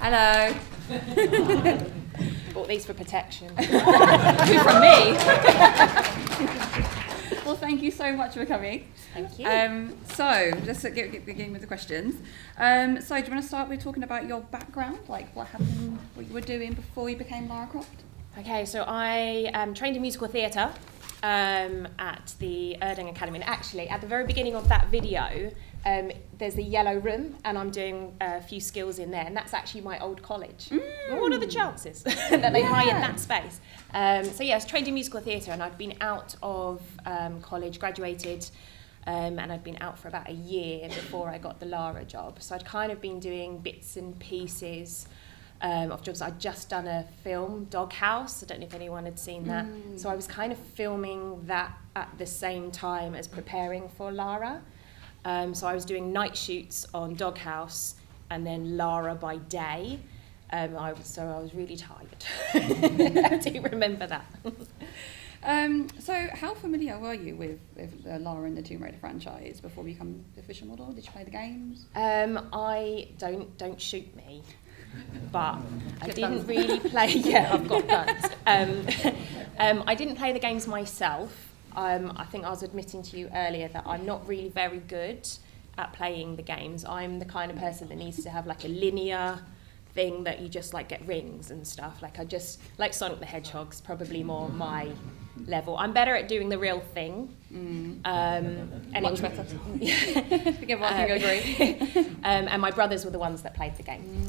Hello. Bought these for protection. From me. Well, thank you so much for coming. Thank you. So, let's begin with the questions. So, do you want to start with talking about your background, like what happened, what you were doing before you became Lara Croft? Okay, so I trained in musical theatre at the Erding Academy. And actually, at the very beginning of that video, there's the yellow room, and I'm doing a few skills in there, and that's actually my old college. Well, what are the chances that they hired that space? So yeah, I was trained in musical theatre, and I'd been out of college, graduated, and I'd been out for about a year before I got the Lara job. So I'd kind of been doing bits and pieces of jobs. I'd just done a film, Doghouse. I don't know if anyone had seen that. So I was kind of filming that at the same time as preparing for Lara. So I was doing night shoots on Doghouse and then Lara by day. I was really tired. I do remember that. So how familiar were you with Lara and the Tomb Raider franchise before you became the official model? Did you play the games? I don't shoot me, but I didn't really play. Yeah, I've got guns. I didn't play the games myself. I think I was admitting to you earlier that I'm not really very good at playing the games. I'm the kind of person that needs to have like a linear thing that you just like get rings and stuff. Like I just like Sonic the Hedgehog's probably more my level. I'm better at doing the real thing. And much better. I think everyone can agree. And my brothers were the ones that played the game.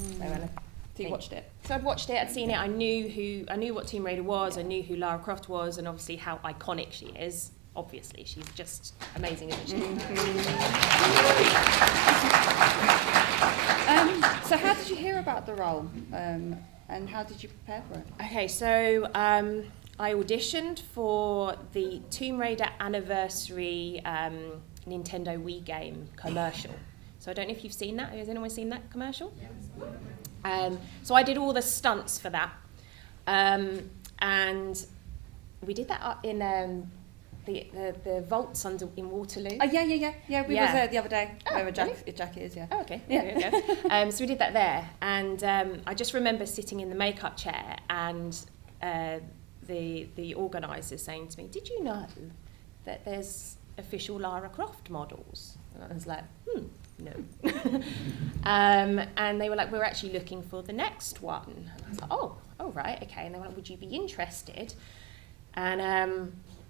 So you watched it? So I'd watched it, I'd seen it, I knew what Tomb Raider was, I knew who Lara Croft was, and obviously how iconic she is. Obviously, she's just amazing, isn't she? So how did you hear about the role, and how did you prepare for it? Okay, so I auditioned for the Tomb Raider anniversary Nintendo Wii game commercial. So I don't know if you've seen that. Has anyone seen that commercial? Yes. So I did all the stunts for that, and we did that in the vaults in Waterloo. Oh, yeah. We was there the other day. Where really? Jack is, yeah. Oh, okay. Yeah. There we go. So we did that there, and I just remember sitting in the makeup chair, and the organiser saying to me, "Did you know that there's official Lara Croft models?" And I was like, no. And they were like, "We're actually looking for the next one." And I was like, oh, right, okay. And they were like, "Would you be interested?" And I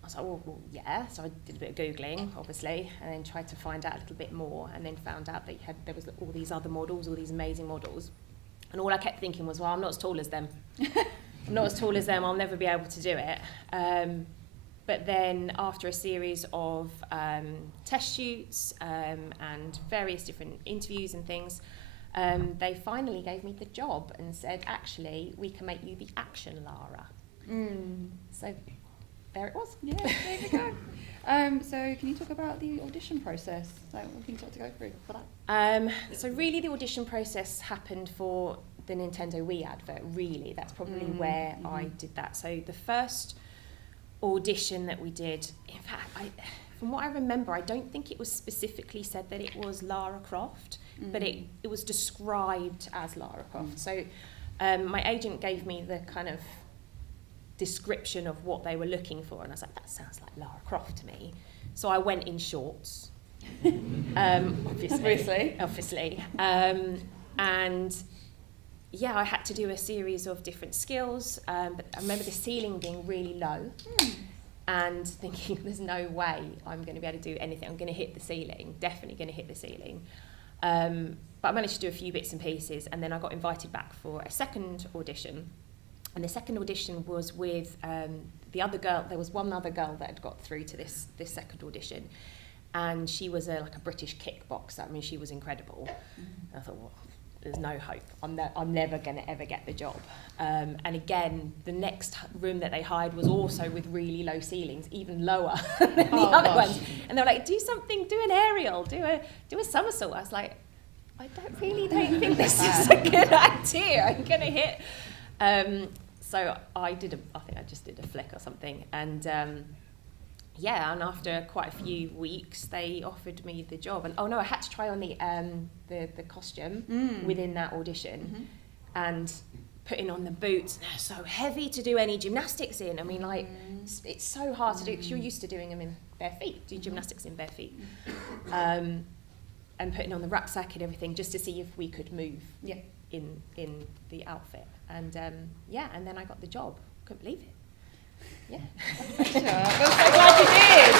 was like, well, yeah. So I did a bit of Googling, obviously, and then tried to find out a little bit more, and then found out that there was all these other models, all these amazing models. And all I kept thinking was, well, I'm not as tall as them. I'm not as tall as them, I'll never be able to do it. But then after a series of test shoots and various different interviews and things, they finally gave me the job and said, actually, we can make you the action Lara. So there it was. Yeah, there we go. So can you talk about the audition process? Like, what things you had to go through for that? So really the audition process happened for the Nintendo Wii advert, really. That's probably where I did that. So the first audition that we did, in fact, from what I remember, I don't think it was specifically said that it was Lara Croft, but it was described as Lara Croft. So my agent gave me the kind of description of what they were looking for, and I was like, that sounds like Lara Croft to me. So I went in shorts, obviously. And yeah, I had to do a series of different skills, but I remember the ceiling being really low and thinking, there's no way I'm going to be able to do anything. I'm going to hit the ceiling, definitely going to hit the ceiling. But I managed to do a few bits and pieces, and then I got invited back for a second audition. And the second audition was with the other girl. There was one other girl that had got through to this second audition, and she was like a British kickboxer. I mean, she was incredible. And I thought, well, there's no hope. I'm never going to ever get the job. And again, the next room that they hired was also with really low ceilings, even lower than the other ones. And they were like, do an aerial, do a somersault. I was like, I don't think this is a good idea. I'm going to hit. So I think I just did a flick or something, and yeah, and after quite a few weeks, they offered me the job. And I had to try on the costume within that audition, and putting on the boots. They're so heavy to do any gymnastics in. I mean, like, it's so hard to do because you're used to doing them in bare feet, do gymnastics in bare feet. And putting on the rucksack and everything just to see if we could move in the outfit. And and then I got the job. Couldn't believe it. Yeah. I'm so glad you did.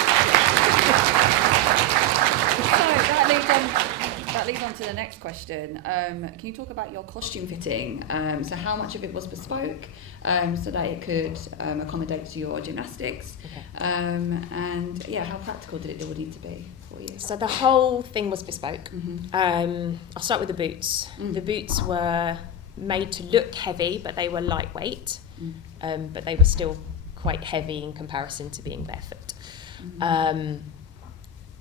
So that leads on to the next question. Can you talk about your costume fitting? So how much of it was bespoke, so that it could accommodate to your gymnastics? Okay. And how practical did it all need to be for you? So the whole thing was bespoke. I'll start with the boots. The boots were made to look heavy, but they were lightweight. But they were still quite heavy in comparison to being barefoot.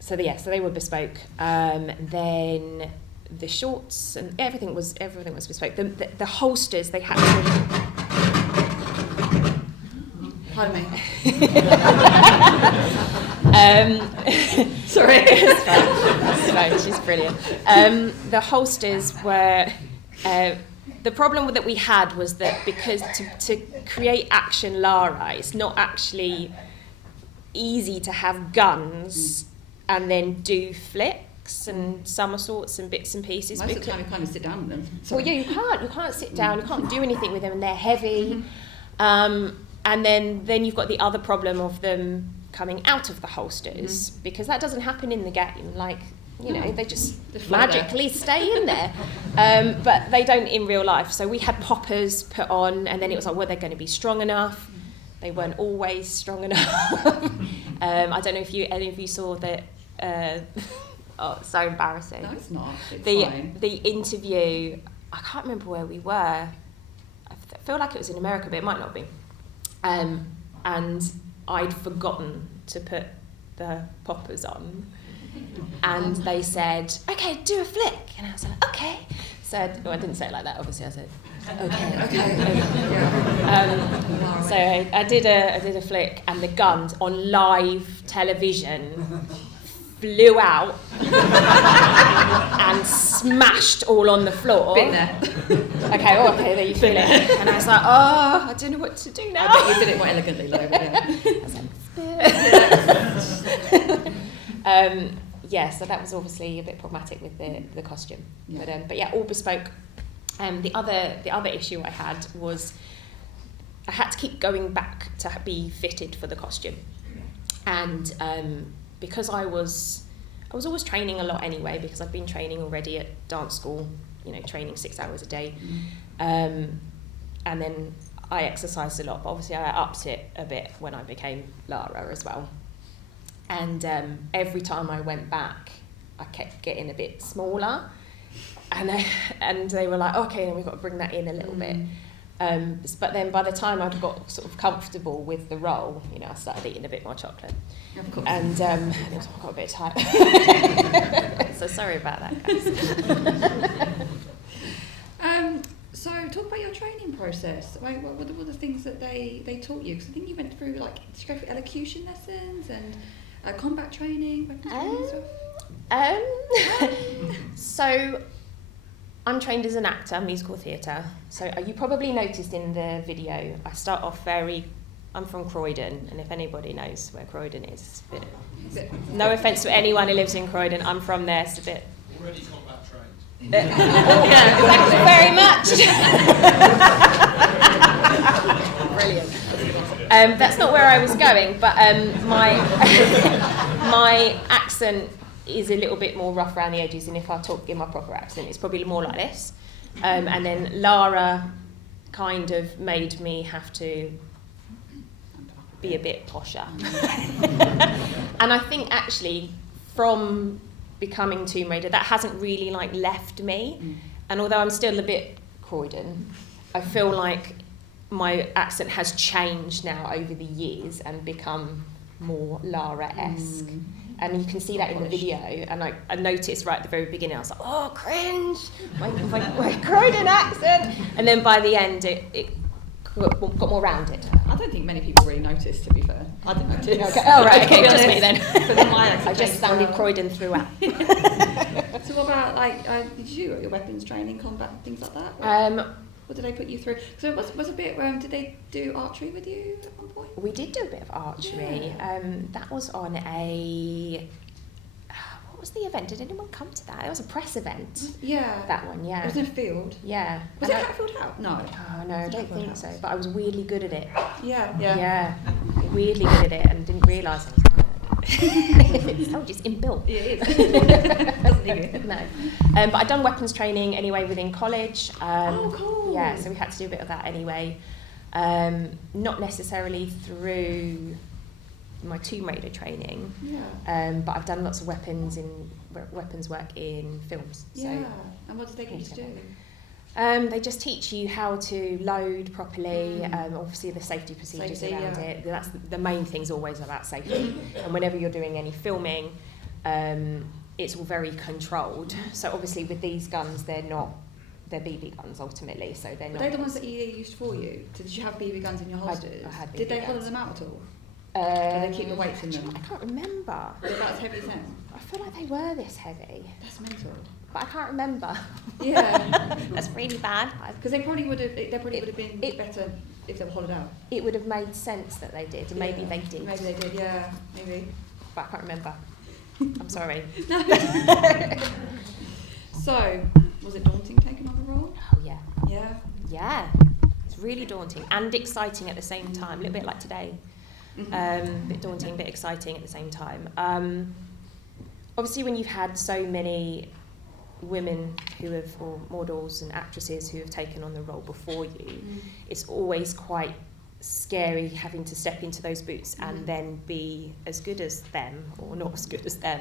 So they were bespoke. Then the shorts and everything was bespoke. The holsters, they had to. Pardon me. Sorry. It's fine. She's brilliant. The holsters were. The problem that we had was that because to create action Lara, it's not actually easy to have guns and then do flicks and somersaults and bits and pieces. Most of the time you kind of sit down with them. Well, yeah, you can't sit down, you can't do anything with them, and they're heavy. And then you've got the other problem of them coming out of the holsters, because that doesn't happen in the game. Like, they just magically stay in there. But they don't in real life. So we had poppers put on, and then it was like, were they going to be strong enough? They weren't always strong enough. I don't know if any of you saw that. It's so embarrassing. No, it's not. It's fine. The interview, I can't remember where we were. I feel like it was in America, but it might not be. And I'd forgotten to put the poppers on. And they said, okay, do a flick. And I was like, okay. So I didn't say it like that, obviously. I said, okay. So I did a flick, and the guns on live television flew out and smashed all on the floor. Been there. Okay, there you feel it. And I was like, I don't know what to do now. I bet you did it more elegantly, Lara. I was like, so that was obviously a bit problematic with the costume. Yeah. But all bespoke. The other issue I had was I had to keep going back to be fitted for the costume, and because I was always training a lot anyway, because I'd been training already at dance school, training 6 hours a day, and then I exercised a lot, but obviously I upped it a bit when I became Lara as well. And every time I went back, I kept getting a bit smaller, and they were like, okay, then we've got to bring that in a little bit. But then by the time I'd got sort of comfortable with the role, I started eating a bit more chocolate. Of course. And I got a bit tight. So sorry about that, guys. So talk about your training process. Like, what were the things that they taught you? Because I think you went through, did you go through elocution lessons and combat training, weapons training and stuff? So I'm trained as an actor, musical theatre. So you probably noticed in the video, I start off I'm from Croydon, and if anybody knows where Croydon is, no offence to anyone who lives in Croydon, I'm from there, it's a bit... Already combat trained. Yeah, thank you very much. Brilliant. That's not where I was going, but my accent is a little bit more rough around the edges, and if I talk in my proper accent, it's probably more like this. And then Lara kind of made me have to be a bit posher. And I think actually from becoming Tomb Raider, that hasn't really left me. And although I'm still a bit Croydon, I feel like my accent has changed now over the years and become more Lara-esque. And you can see that in the video. And I noticed right at the very beginning, I was like, oh, cringe, my Croydon accent. And then by the end, it got more rounded. I don't think many people really noticed, to be fair. I didn't notice. Okay. Oh, right, okay, just me then. But then my accent I just sounded Croydon throughout. So what about, like, did you do your weapons training, combat, things like that? What did they put you through? So it was a bit, did they do archery with you at one point? We did do a bit of archery. Yeah. That was on a... What was the event? Did anyone come to that? It was a press event. Yeah. That one, yeah. It was in a field. Yeah. Was it Hatfield House? No. Oh, no, I don't think so. But I was weirdly good at it. Yeah. Yeah. Weirdly good at it and didn't realise I was good at it. It's just inbuilt. Yeah, it is. Doesn't need it. No. But I'd done weapons training anyway within college. Oh, cool. Yeah, so we had to do a bit of that anyway. Not necessarily through my Tomb Raider training, but I've done lots of weapons work in films. Yeah. So And what did they get you to do? they just teach you how to load properly, obviously the safety procedures around it. That's the main thing's always about safety. And whenever you're doing any filming, it's all very controlled. So obviously with these guns, they're BB guns ultimately, so they're not. Were they the ones that EA used for you? Did you have BB guns in your holsters? I had BB Did they guns. hollow them out at all? Did they keep the weights in them? I can't remember. Were they about as heavy as them? I feel like they were this heavy, That's mental. but I can't remember. Yeah. That's really bad. Because they probably would have been better if they were hollowed out. It would have made sense that they did, and maybe they did. Maybe they did, yeah, maybe. But I can't remember. I'm sorry. No. So, was it daunting taking on the role? Oh yeah. Yeah. Yeah. It's really daunting and exciting at the same time. A little bit like today. Mm-hmm. A bit daunting, a bit exciting at the same time. Obviously, when you've had so many women or models and actresses who have taken on the role before you, it's always quite scary having to step into those boots and then be as good as them or not as good as them.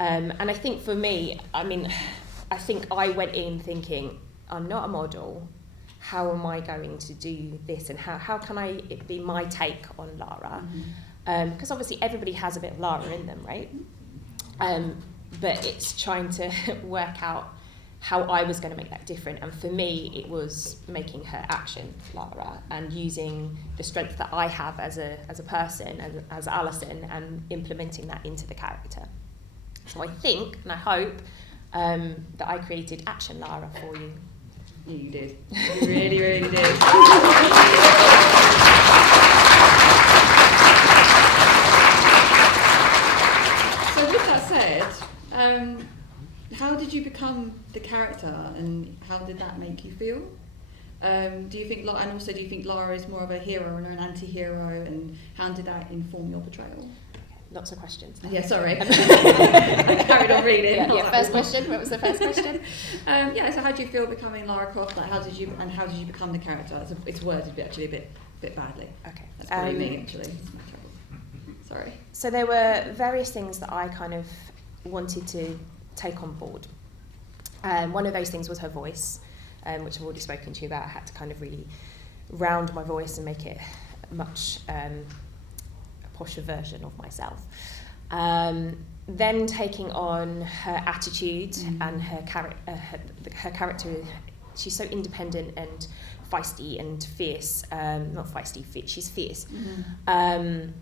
And I think for me, I think I went in thinking, I'm not a model. How am I going to do this, and how can it be my take on Lara? Because obviously everybody has a bit of Lara in them, right? But it's trying to work out how I was going to make that different. And for me, it was making her action Lara and using the strength that I have as a person, as Alison, and implementing that into the character. So I think, and I hope, that I created action Lara for you. Yeah, you did. You really, really did. So with that said, how did you become the character, and how did that make you feel? Do you think Lara is more of a hero or an anti-hero, and how did that inform your portrayal? Lots of questions. Yeah, sorry. I carried on reading. Yeah, first question. What was the first question? So how do you feel becoming Lara Croft? Like, how did you become the character? It's worded actually a bit badly. Okay. That's probably me actually. It's my trouble. Sorry. So there were various things that I kind of wanted to take on board. One of those things was her voice, which I've already spoken to you about. I had to kind of really round my voice and make it much posher version of myself. Then taking on her attitude and her character. She's so independent and feisty and fierce. Not feisty, she's fierce. And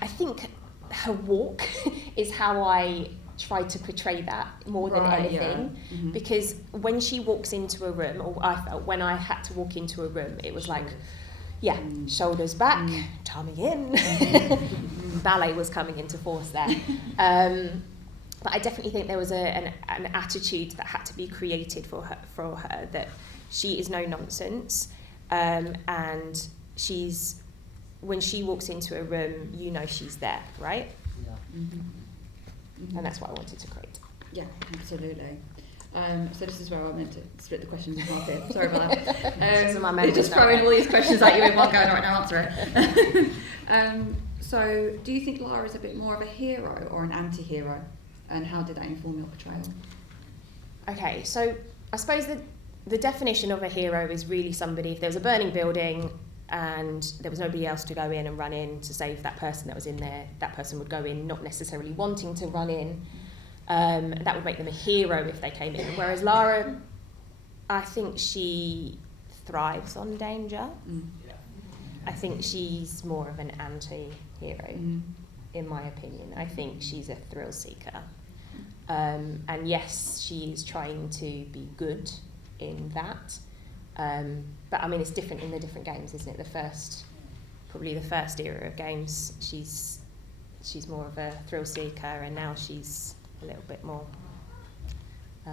I think her walk is how I try to portray that more than anything. Because when she walks into a room, or I felt when I had to walk into a room, it was like, shoulders back, tummy in. Ballet was coming into force there. But I definitely think there was an attitude that had to be created for her that she is no nonsense, and when she walks into a room, you know she's there, right? And that's what I wanted to create. Yeah, absolutely. So this is where I meant to split the questions in half here. Sorry about that. Just throwing all these questions at you in one go and right now answer it. So do you think Lara is a bit more of a hero or an anti-hero? And how did that inform your portrayal? Okay, so I suppose the definition of a hero is really somebody, if there was a burning building and there was nobody else to go in and run in to save that person that was in there, that person would go in not necessarily wanting to run in. That would make them a hero if they came in. Whereas Lara, I think she thrives on danger. Mm. I think she's more of an anti-hero, in my opinion. I think she's a thrill seeker. And yes, she is trying to be good in that. But I mean, it's different in the different games, isn't it? Probably the first era of games, she's more of a thrill seeker, and now she's a little bit more of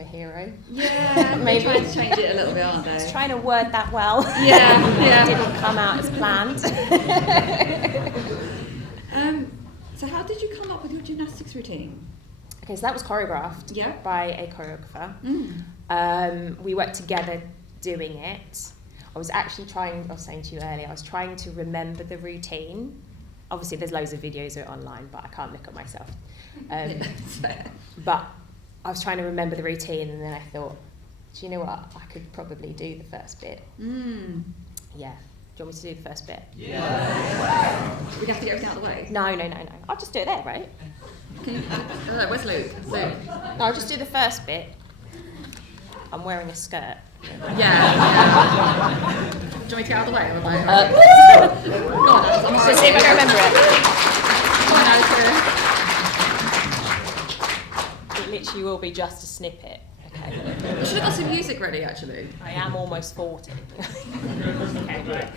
a hero. Yeah, maybe. They're trying to change it a little bit, aren't they? Just trying to word that well. Yeah. It didn't come out as planned. So how did you come up with your gymnastics routine? Okay, so that was choreographed by a choreographer. We worked together doing it. I was saying to you earlier, I was trying to remember the routine. Obviously, there's loads of videos online, but I can't look at myself. But I was trying to remember the routine, and then I thought, do you know what? I could probably do the first bit. Yeah. Do you want me to do the first bit? Yeah. We have to get everything out of the way? No. I'll just do it there, right? Can you, where's Luke? No, I'll just do the first bit. I'm wearing a skirt. Yeah. Do you want me to get out of the way? Or am I... Go on, Alice. So see if I can remember it. It literally will be just a snippet. Okay. We should have got some music ready, actually. I am almost 40. Okay, right.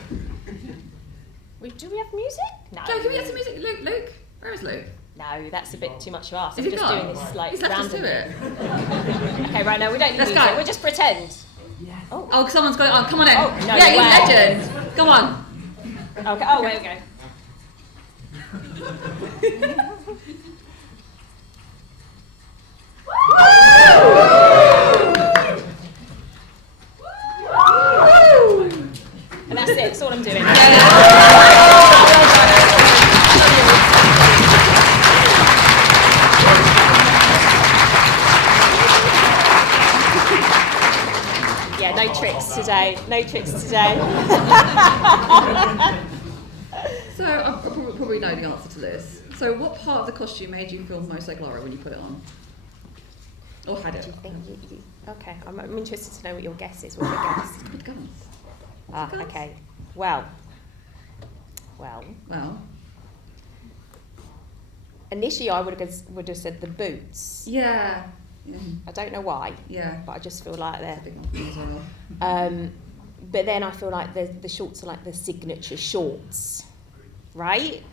Do we have music? No. Joe, can we get some music? Luke, where is Luke? No, that's a bit too much to ask. Is I'm he just gone? doing this like He's left us to randomly. it. Okay, right, no, we don't need Let's music. go. We'll just pretend. Yes. Oh, someone's going on. Come on in. Oh, no, yeah, he's legend. Come on. Okay. Oh, there we go. And that's it. That's all I'm doing. Yeah, no tricks today. No tricks today. So I probably know the answer to this. So what part of the costume made you feel most like Lara when you put it on? Or had it? Do you think you okay, I'm interested to know what your guess is. What's your guess? With guns. Guns? Okay. Well. Initially, I would have said the boots. Yeah. I don't know why. Yeah. But I just feel like they're. That's a big one for me as well. But then I feel like the shorts are like the signature shorts, right?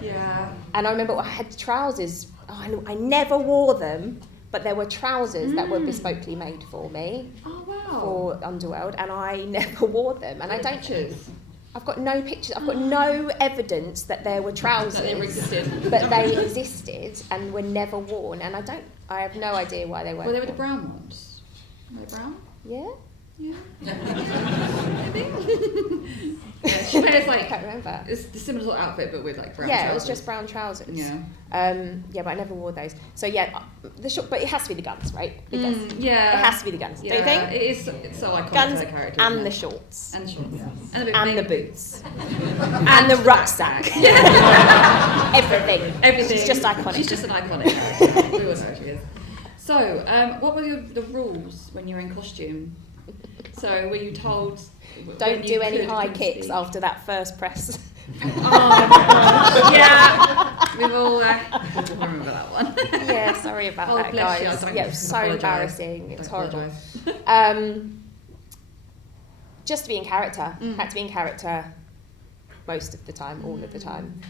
Yeah. And I remember I had trousers. I never wore them, but there were trousers that were bespokely made for me. Oh wow. For Underworld, and I never wore them. And I don't. Pictures. I've got no pictures. I've got no evidence that there were trousers, That they existed. but they existed and were never worn. And I have no idea why they weren't. Well, they were the worn. brown ones. Were they brown? Yeah. Yeah. She wears I like can't remember. it's the similar sort of outfit, but with like brown. Yeah, trousers. it was just brown trousers. Yeah. Yeah, but I never wore those. So yeah, the short, but it has to be the guns, right? It does. Yeah. It has to be the guns. Yeah, Don't you think? it is. It's so iconic Guns to her character. and isn't the it? shorts. And the shorts. And the boots. And the rucksack. Everything. Everything. She's just iconic. She's just an iconic character. We all know she is. So, what were the rules when you were in costume? So, were you told? Don't do any high couldn't kicks speak? after that first press. Oh, yeah. We've all remember that one. Yeah, sorry about Oh, that, bless you. guys. I don't Yeah, it was so apologise. embarrassing. It was Don't horrible. apologise. Just to be in character. Had to be in character most of the time, all of the time.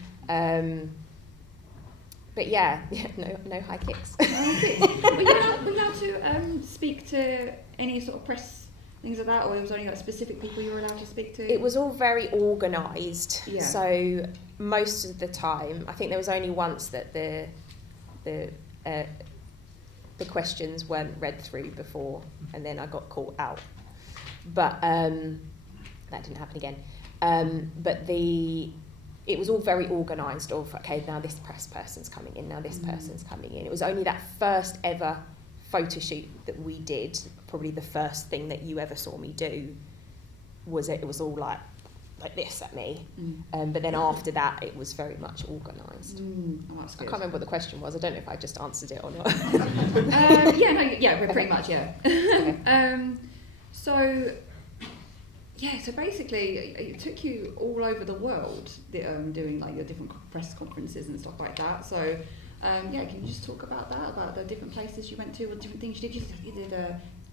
But yeah, no high kicks. Were you allowed to speak to any sort of press things like that, or it was only like specific people you were allowed to speak to? It was all very organised. Yeah. So most of the time, I think there was only once that the questions weren't read through before, and then I got caught out. But that didn't happen again. But it was all very organised of, okay, now this press person's coming in, now this person's coming in. It was only that first ever photo shoot that we did, probably the first thing that you ever saw me do, it was all like this at me. But then after that, it was very much organised. Oh, that's I good. can't remember what the question was. I don't know if I just answered it or not. We're pretty much, yeah. Okay. So, yeah, so basically it took you all over the world doing like your different press conferences and stuff like that. So, yeah, can you just talk about that, about the different places you went to, or different things you did?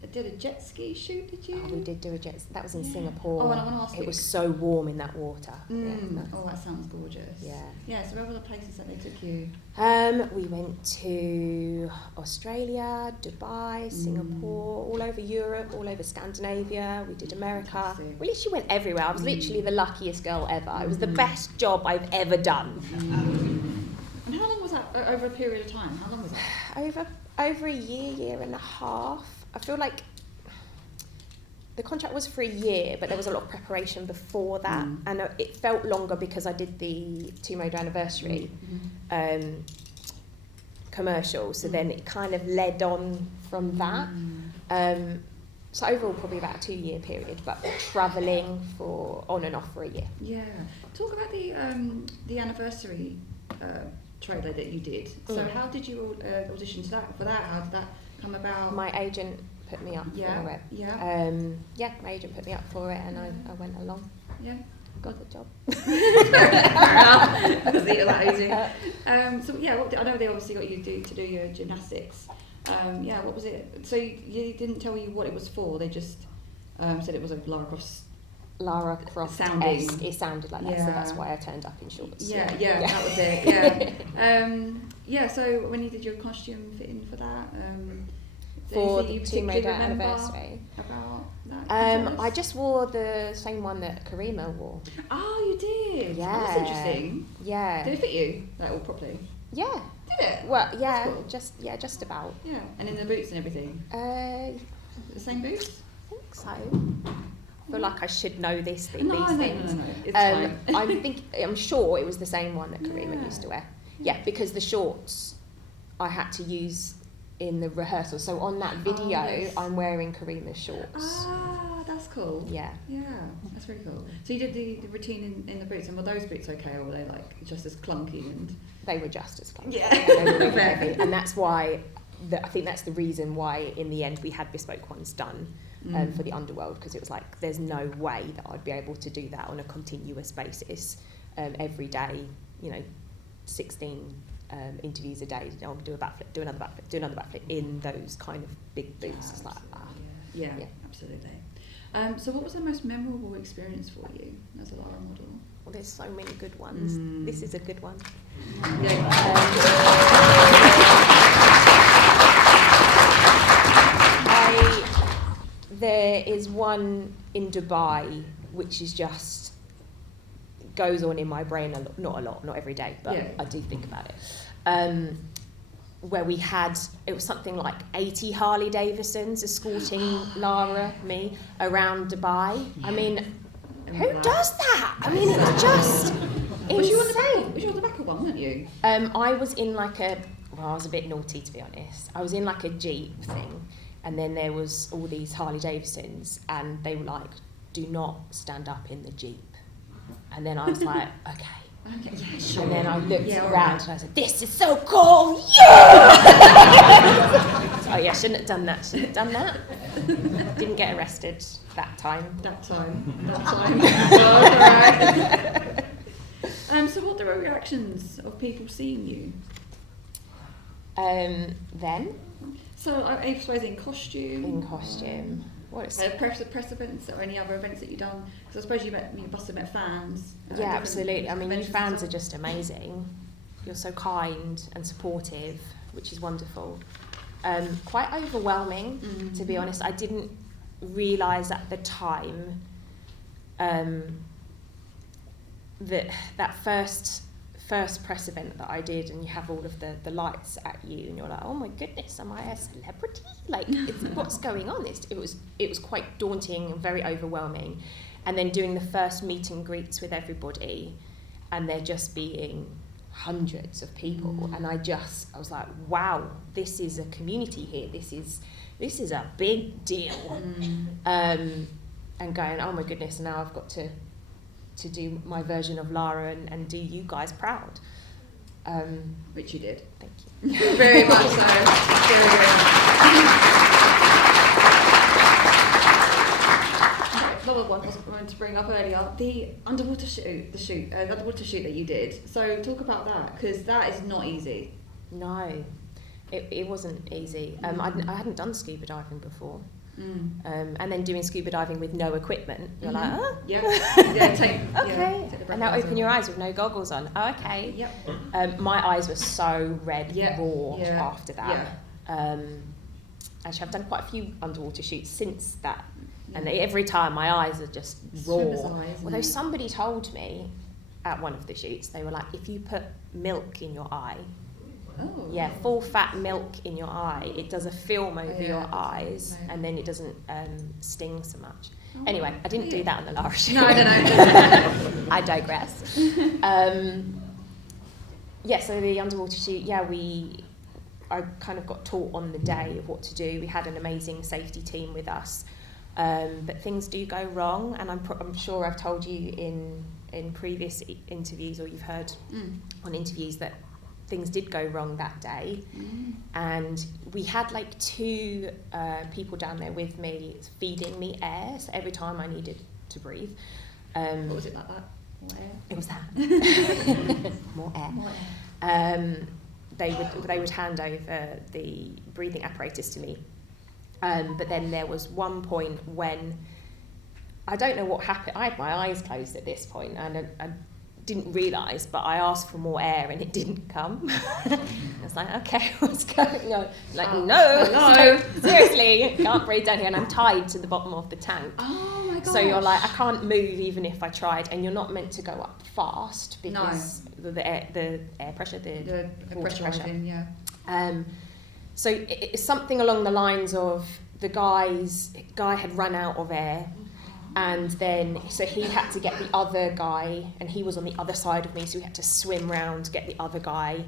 You did a jet ski shoot, did you? Oh, we did do a jet. That was in Yeah. Singapore. Oh, and I want to ask it was so warm in that water. Yeah, nice. Oh, that sounds gorgeous. Yeah. Yeah. So where were the places that they took you? We went to Australia, Dubai, Singapore, all over Europe, all over Scandinavia. We did America. Fantastic. We literally went everywhere. I was literally the luckiest girl ever. It was the best job I've ever done. And how long was that? Over a period of time? How long was that? Over a year and a half. I feel like the contract was for a year, but there was a lot of preparation before that, and it felt longer because I did the 2-mode anniversary commercial, so then it kind of led on from that. So overall probably about a 2-year period, but travelling for on and off for a year. Yeah. Talk about the anniversary trailer that you did. So how did you audition for that? How did that come about? My agent put me up for it. Yeah. My agent put me up for it, and I went along. Yeah. Got the job. Fair enough. Because you're that easy. So yeah, I know they obviously got you to do your gymnastics. Yeah, what was it? So you didn't tell you what it was for. They just said it was a Lara Croft sounding. It sounded like that, Yeah. so that's why I turned up in shorts. Yeah, that was it. Yeah. Yeah. So when you did your costume fitting for that, for anything you the particularly 2-mode remember anniversary. about that? I just wore the same one that Karima wore. Oh, you did. Yeah. Oh, that's interesting. Yeah. Did it fit you like all properly? Yeah. Did it? Well, yeah, Cool. just about. Yeah. And in the boots and everything. The same boots? I think so. I feel like I should know these things. No. It's fine. I'm sure it was the same one that Karima Yeah. used to wear. Yeah, because the shorts I had to use in the rehearsal. So on that video, yes. I'm wearing Karima's shorts. Ah, that's cool. Yeah. Yeah, that's really cool. So you did the routine in the boots, and were those boots okay, or were they like just as clunky and? They were just as clunky. Yeah. They were really heavy, and that's why. I think that's the reason why in the end we had bespoke ones done for the underworld, because it was like there's no way that I'd be able to do that on a continuous basis every day. 16 interviews a day. I'll do a backflip, do another backflip in those kind of big boots. It's like yeah, absolutely. So what was the most memorable experience for you as a Lara model? Well, there's so many good ones. This is a good one. There is one in Dubai which is just goes on in my brain not every day, but I do think about it. Where we had, it was something like 80 Harley Davidsons escorting Lara, me, around Dubai. I mean, who does that? I mean, it's just insane. Was you on the back of one, weren't you? I was in like I was a bit naughty, to be honest. I was in like a Jeep thing, and then there was all these Harley Davidsons, and they were like, do not stand up in the Jeep. And then I was like, okay. Yeah, sure. And then I looked around right. and I said, this is so cool, yeah! Oh yeah, shouldn't have done that. Didn't get arrested that time. So what were the reactions of people seeing you? Then? So I suppose in costume? In costume. Press events or any other events that you've done? Because I suppose you must have met fans. Yeah, absolutely. I mean, you fans are are just amazing. You're so kind and supportive, which is wonderful. Quite overwhelming, to be honest. I didn't realise at the time that first press event that I did, and you have all of the lights at you, and you're like, oh my goodness, am I a celebrity? Like, what's going on? It was quite daunting and very overwhelming. And then doing the first meet and greets with everybody, and there just being hundreds of people, and I was like, wow, this is a community here. This is a big deal. And going, oh my goodness, now I've got to do my version of Lara and do you guys proud. Which you did. Thank you. Very much so. Very, very much. another one I was going to bring up earlier, the underwater shoot that you did. So talk about that, because that is not easy. No, it wasn't easy. I hadn't done scuba diving before. And then doing scuba diving with no equipment, you're like, oh. Yeah, take okay. And now open your eyes with no goggles on. Oh, okay. Yep. My eyes were so red raw after that. Yeah. Actually, I've done quite a few underwater shoots since that. And every time my eyes are just raw. Although somebody told me at one of the shoots, they were like, if you put milk in your eye, full fat milk in your eye, it does a film over your eyes, and then it doesn't sting so much. Anyway, I didn't do that on the Lara shoot. No. I digress. So the underwater shoot, I kind of got taught on the day of what to do. We had an amazing safety team with us, but things do go wrong, and I'm sure I've told you in previous interviews, or you've heard on interviews, that things did go wrong that day. And we had like 2 people down there with me feeding me air, so every time I needed to breathe. What was it like that? More air? It was that. More air. They would hand over the breathing apparatus to me. But then there was one point when, I don't know what happened, I had my eyes closed at this point, and I didn't realise, but I asked for more air and it didn't come. I was like, okay, what's going on? Like, no, seriously, can't breathe down here, and I'm tied to the bottom of the tank. Oh my gosh. So you're like, I can't move even if I tried, and you're not meant to go up fast because the air pressure, the water pressure. So it's something along the lines of the guy had run out of air. And then, so he had to get the other guy, and he was on the other side of me, so we had to swim round to get the other guy.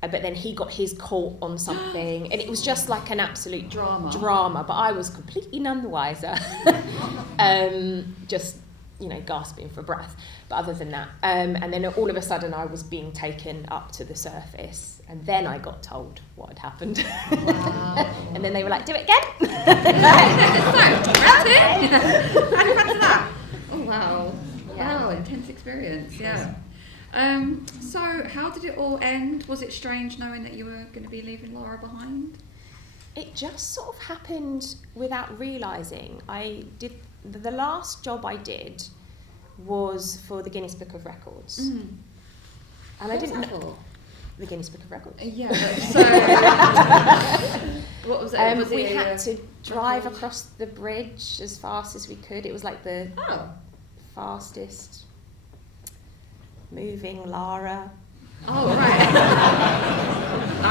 But then he got his caught on something, and it was just like an absolute drama. But I was completely none the wiser, just, gasping for breath. But other than that, and then all of a sudden I was being taken up to the surface, and then I got told what had happened. Wow. And then they were like, do it again. How do you practice that? Oh wow. Yeah. Wow, intense experience. Yeah. So how did it all end? Was it strange knowing that you were going to be leaving Lara behind? It just sort of happened without realising. The last job I did was for the Guinness Book of Records. And I didn't know the Guinness Book of Records. Yeah. So what was it? We had to drive across the bridge as fast as we could. It was like the fastest moving Lara. Oh right.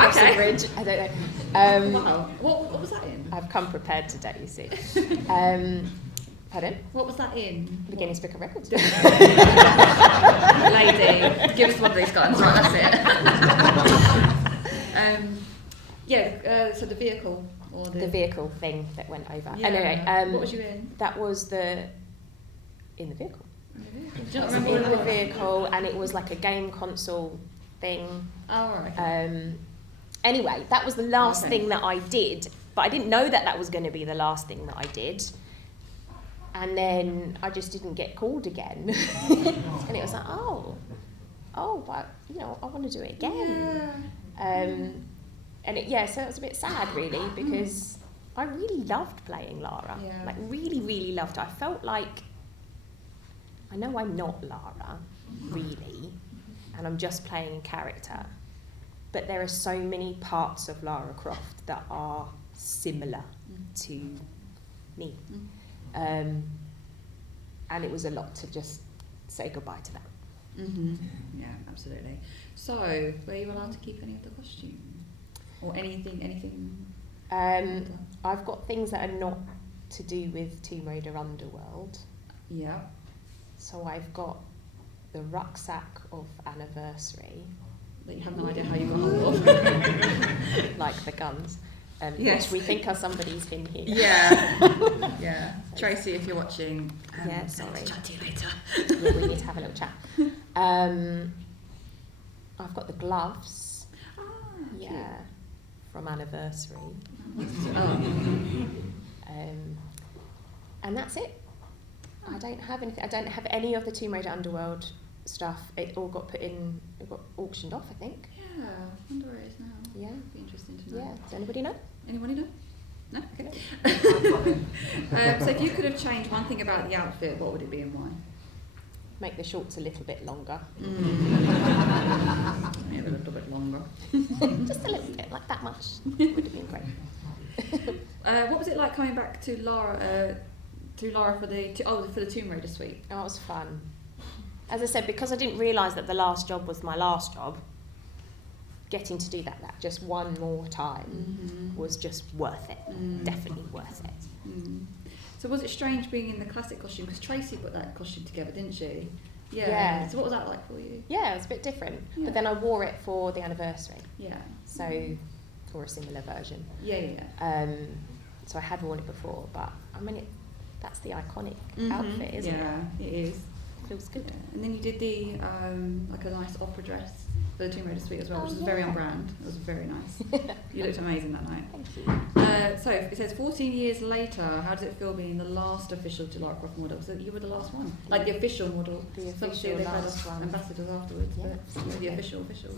Okay. Bridge. I don't know. Wow. What was that in? I've come prepared today, you see. Pardon? What was that in? The Guinness Book of Records. Lady, give us one of these guns. Right, that's it. So the vehicle. Or the vehicle thing that went over. Yeah. Anyway, what was you in? That was in the vehicle. Do you in the vehicle, and it was like a game console thing. Oh, right. Anyway, that was the last thing that I did, but I didn't know that was going to be the last thing that I did. And then I just didn't get called again. And it was like, but, I want to do it again. Yeah. So it was a bit sad, really, because I really loved playing Lara. Yeah. Like, really, really loved it. I felt like, I know I'm not Lara, really, and I'm just playing a character, but there are so many parts of Lara Croft that are similar to me. And it was a lot to just say goodbye to that. Mm-hmm. Yeah, absolutely. So, were you allowed to keep any of the costumes? Or anything? I've got things that are not to do with Tomb Raider Underworld. Yeah. So I've got the rucksack of Anniversary. That you have no idea how you got hold of. Like the guns. Yes. Which we think are somebody's in here. Yeah. Yeah. Tracy, if you're watching, sorry. I'll chat to you later. Yeah, we need to have a little chat. I've got the gloves. Cute. From Anniversary. Oh. And that's it. I don't have anything. I don't have any of the Tomb Raider Underworld stuff. It all got auctioned off, I think. Yeah, I wonder where it is now. Yeah. It'd be interesting to know. Yeah. Does anybody know? Anybody know? No? Okay. So if you could have changed one thing about the outfit, what would it be and why? Make the shorts a little bit longer. Maybe a little bit longer. Just a little bit, like that much. Would have been great. What was it like coming back to Lara for the Tomb Raider suite? Oh, it was fun. As I said, because I didn't realise that the last job was my last job, getting to do that just one more time was just worth it. Definitely worth it. So was it strange being in the classic costume? Because Tracy put that costume together, didn't she? Yeah. So what was that like for you? Yeah, it was a bit different. Yeah. But then I wore it for the anniversary. Yeah. So, for a similar version. Yeah. So I had worn it before, but I mean, that's the iconic outfit, isn't it? Yeah, it is. Feels good. Yeah. And then you did the like a nice opera dress for the Tomb Raider suite as well, which was very on brand. It was very nice. You looked amazing that night. Thank you. So it says 14 years later, how does it feel being the last official Lara Croft model? So you were the last one, like the official model. The So official obviously they've had last one. ambassadors afterwards, Yeah, but you were the official.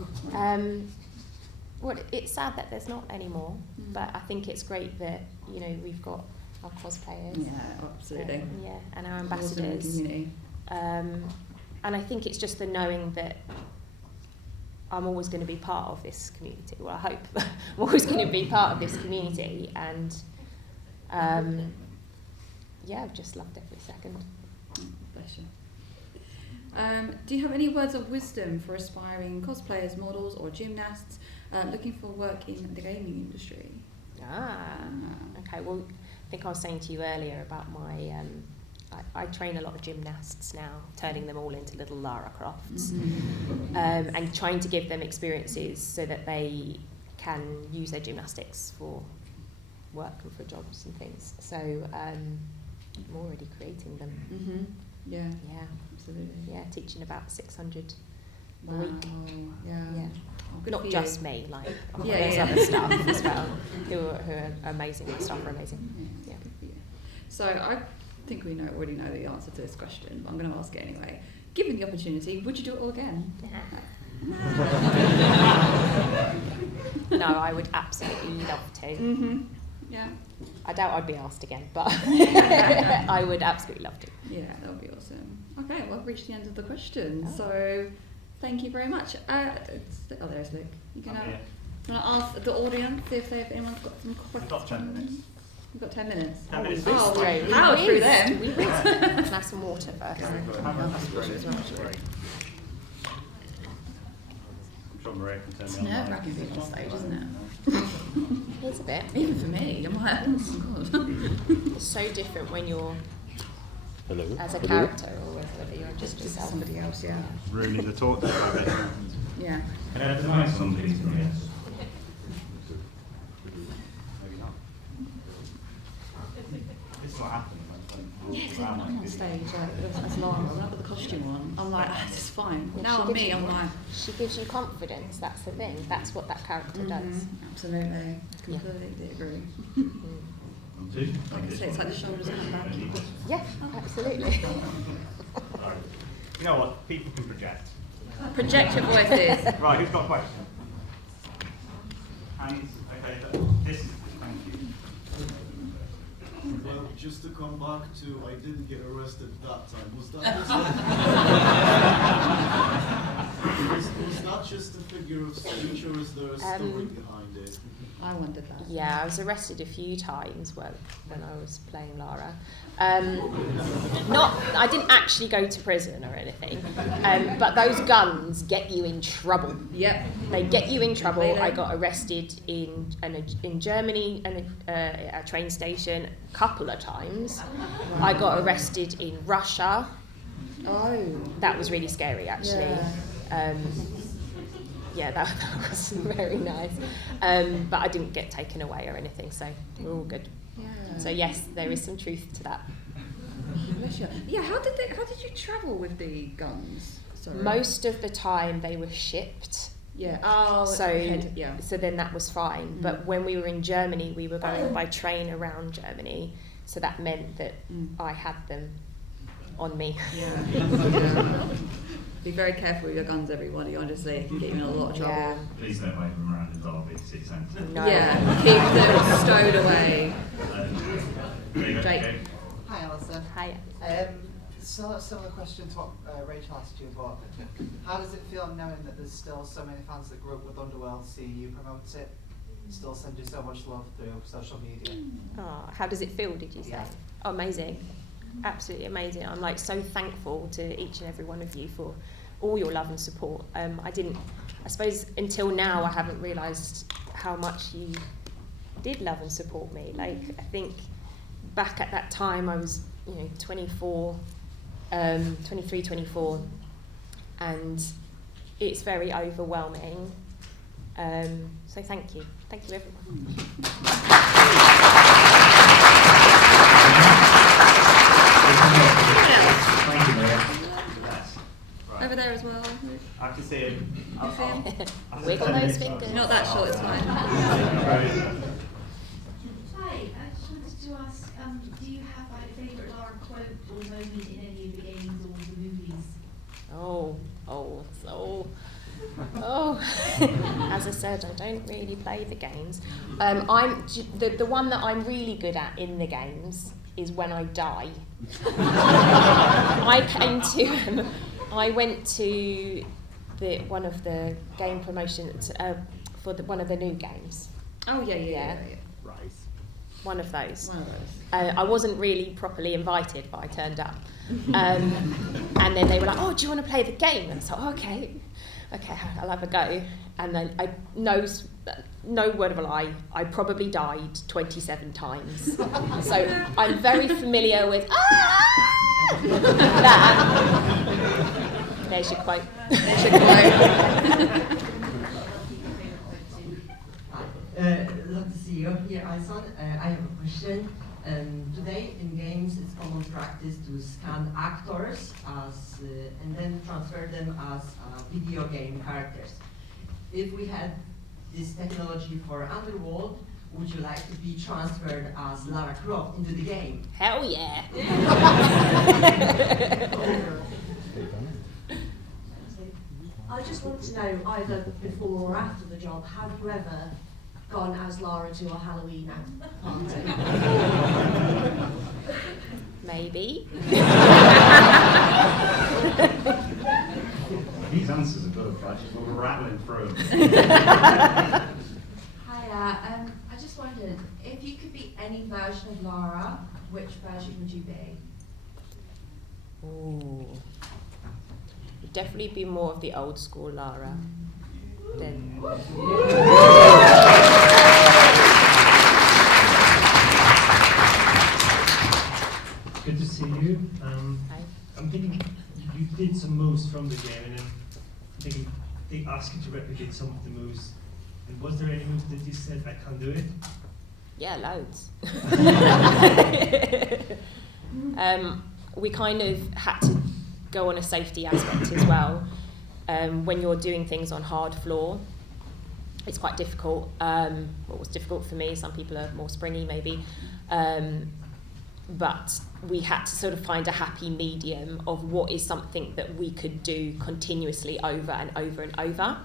Well, it's sad that there's not anymore, but I think it's great that, you know, we've got our cosplayers. Yeah, absolutely. And our Awesome ambassadors. community. And I think it's just the knowing that I'm always going to be part of this community. Well, I hope I'm always going to be part of this community, and I've just loved every second. Bless you. Do you have any words of wisdom for aspiring cosplayers, models, or gymnasts looking for work in the gaming industry? Okay. Well, I think I was saying to you earlier about my. I train a lot of gymnasts now, turning them all into little Lara Crofts, and trying to give them experiences so that they can use their gymnastics for work and for jobs and things. So I'm already creating them. Yeah, absolutely. Yeah, teaching about 600 a wow. week. Yeah. Oh, good Not for just you. me, like Yeah, there's yeah. other staff as well who are amazing. The staff are amazing. Yeah. Good for you. So I think we already know the answer to this question, but I'm going to ask it anyway. Given the opportunity, would you do it all again? No, I would absolutely love to. Yeah. I doubt I'd be asked again, but I would absolutely love to. Yeah, that would be awesome. Okay, well, I've reached the end of the questions, so thank you very much. There's Luke. You can ask the audience if anyone's got some questions. We've got 10 minutes. You've got 10 minutes. Ten minutes. Oh, Through. we powered through them. We whizzed. Can I have some water first? I'm sure Maria can It's turn me on. nerve-wracking being on stage, isn't it? It's a bit. Even for me, I'm like, oh God. It's so different when you're Hello. as a character or whether you're just yourself. Somebody else, yeah. Rooney the talk there, I bet. Yeah. Can I have the mic on, please? Maybe not. This is what happened. I'm on stage, as Lara, when I put the costume on, I'm like, this is fine. Yeah, Now she I'm gives me, you- I'm like, She gives you confidence, that's the thing. That's what that character does. absolutely, completely agree. Two. Like I say, it's like the shoulders come back. Yeah, absolutely. You know what? People can project. Project your voices. Right, who's got a question? Hands. Okay, this is. Thank you. Well, just to come back to, I didn't get arrested that time. Was that just a figure of speech, or is there a story behind it? I wondered that. Yeah, I was arrested a few times when I was playing Lara. I didn't actually go to prison or anything, but those guns get you in trouble. Yep. They get you in trouble. Completely. I got arrested in Germany at a train station a couple of times. I got arrested in Russia. Oh. That was really scary, actually. Yeah. That was very nice. But I didn't get taken away or anything, so we're all good. Yeah. So yes, there is some truth to that. Bless you. Yeah, how did you travel with the guns? Sorry. Most of the time they were shipped. Yeah. Oh. Yeah. So then that was fine. But when we were in Germany, we were going by train around Germany, so that meant that I had them on me. Yeah. Be very careful with your guns, everybody, honestly. It can get you in a lot of trouble. Yeah. Please don't wave them around in Derby City Centre. No. Yeah, keep them stowed away. Jake. Hi, Alison. Hi. So similar question to what Rachel asked you, but how does it feel knowing that there's still so many fans that grew up with Underworld, seeing you promote it, still send you so much love through social media? Oh, how does it feel, did you say? Yeah. Oh, amazing. Absolutely amazing. I'm like so thankful to each and every one of you for all your love and support. I suppose until now I haven't realised how much you did love and support me. Like, I think back at that time I was, 24, 23, 24, and it's very overwhelming. So thank you everyone. Thank you, Maria. Right. Over there as well. I can see him. I'll Wiggle send those this fingers. up. Not that short, it's fine. Hi, I just wanted to ask, do you have like a favourite Lara quote or moment in any of the games or the movies? As I said, I don't really play the games. The one that I'm really good at in the games is when I die. I went to one of the game promotions for one of the new games. Oh, yeah. Rise. One of those. One of those. I wasn't really properly invited, but I turned up. And then they were like, "Oh, do you want to play the game?" And so, okay, I'll have a go. And then no word of a lie, I probably died 27 times. So I'm very familiar with that. There's your quote. Love to see you here, Alison. I have a question. Today in games, it's common practice to scan actors and then transfer them as video game characters. If we had this technology for Underworld, would you like to be transferred as Lara Croft into the game? Hell yeah. I just want to know, either before or after the job, have you ever gone as Lara to a Halloween party? Maybe. These answers are good, but we're rattling through them. Hiya, I just wondered, if you could be any version of Lara, which version would you be? Ooh. Would definitely be more of the old school Lara than. Good to see you. Hi. I'm thinking you did some moves from the game, and I'm thinking they asked you to replicate some of the moves. And was there any moves that you said I can't do it? Yeah, loads. We kind of had to go on a safety aspect as well. When you're doing things on hard floor, it's quite difficult. What was difficult for me, some people are more springy maybe, but we had to sort of find a happy medium of what is something that we could do continuously over and over and over,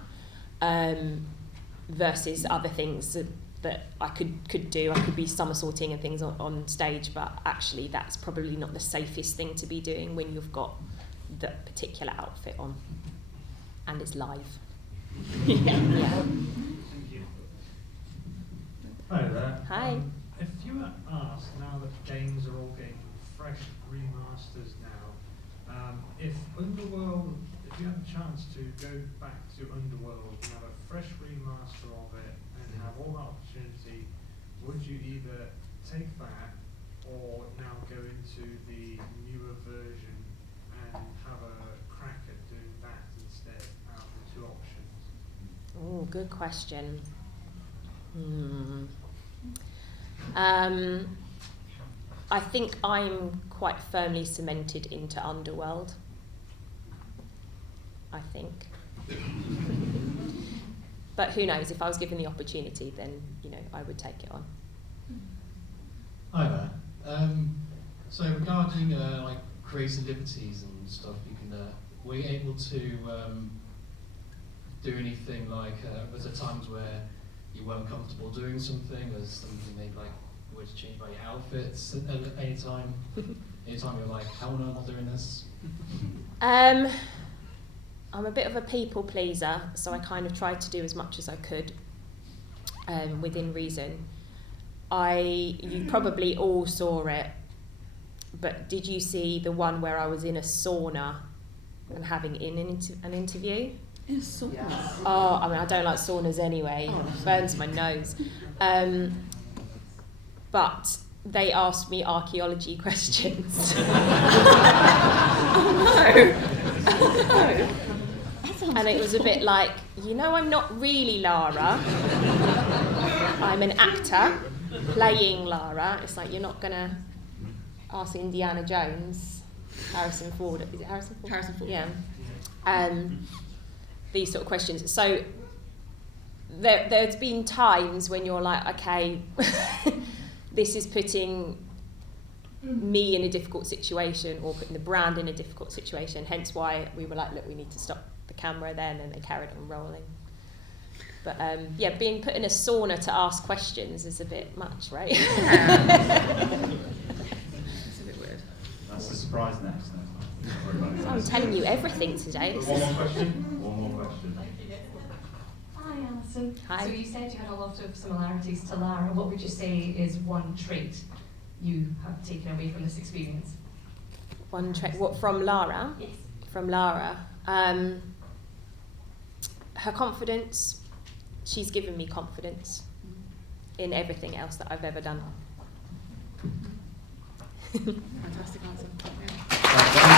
versus other things that I could do. I could be somersaulting and things on stage, but actually that's probably not the safest thing to be doing when you've got the particular outfit on and it's live. Yeah. Thank you. Hi there. Hi. If you were asked, now that games are all getting fresh remasters now, if you had a chance to go back to Underworld and have a fresh remaster of it and have all that opportunity, would you either take that or now go into the newer version and have a crack at doing that instead out of the two options? Oh, good question. I think I'm quite firmly cemented into Underworld. I think. But who knows, if I was given the opportunity, then, I would take it on. Hi there. So regarding creative liberties and stuff, you can, were you able to do anything like, was there times where you weren't comfortable doing something, or something maybe like, were to change by your outfits at any time? Anytime you're like, hell no, I'm not doing this? I'm a bit of a people pleaser, so I kind of tried to do as much as I could within reason. You probably all saw it, but did you see the one where I was in a sauna and having an interview? In a sauna? Yes. Oh, I mean, I don't like saunas anyway. It burns my nose. But they asked me archaeology questions. And it was a bit like, I'm not really Lara. I'm an actor playing Lara. It's like, you're not going to ask Indiana Jones, Harrison Ford. Is it Harrison Ford? Harrison Ford. Yeah. These sort of questions. So there's been times when you're like, okay, this is putting me in a difficult situation, or putting the brand in a difficult situation, hence why we were like, look, we need to stop the camera then, and they carried on rolling. But being put in a sauna to ask questions is a bit much, right? Yeah. It's a bit weird. That's the surprise next. I'm telling you everything today. One more question. One more question. Hi, Alison. Hi. So you said you had a lot of similarities to Lara. What would you say is one trait you have taken away from this experience? One trait. What, from Lara? Yes. From Lara. Her confidence. She's given me confidence in everything else that I've ever done. Fantastic answer. Yeah.